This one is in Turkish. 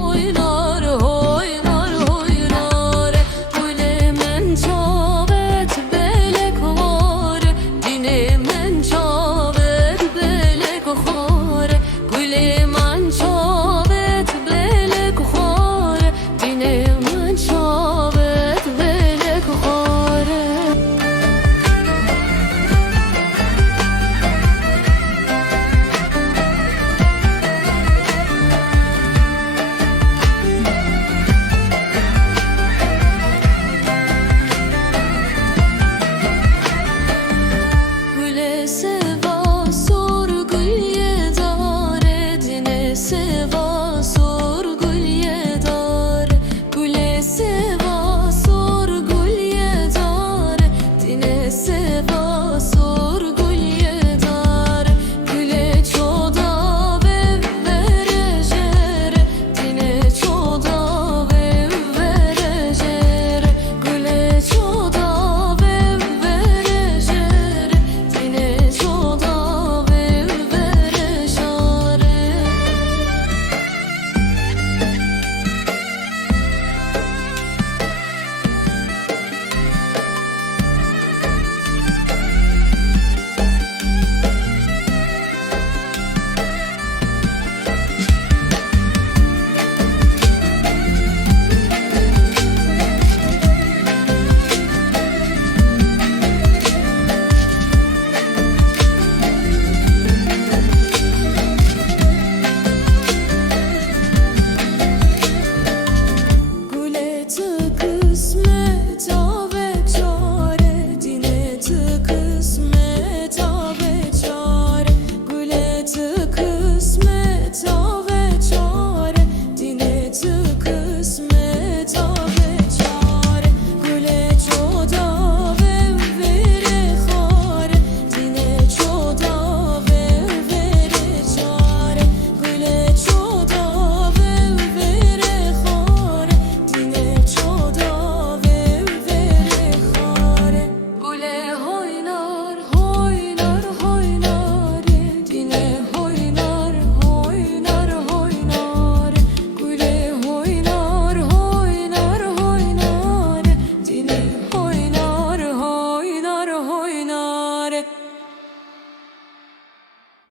oynar o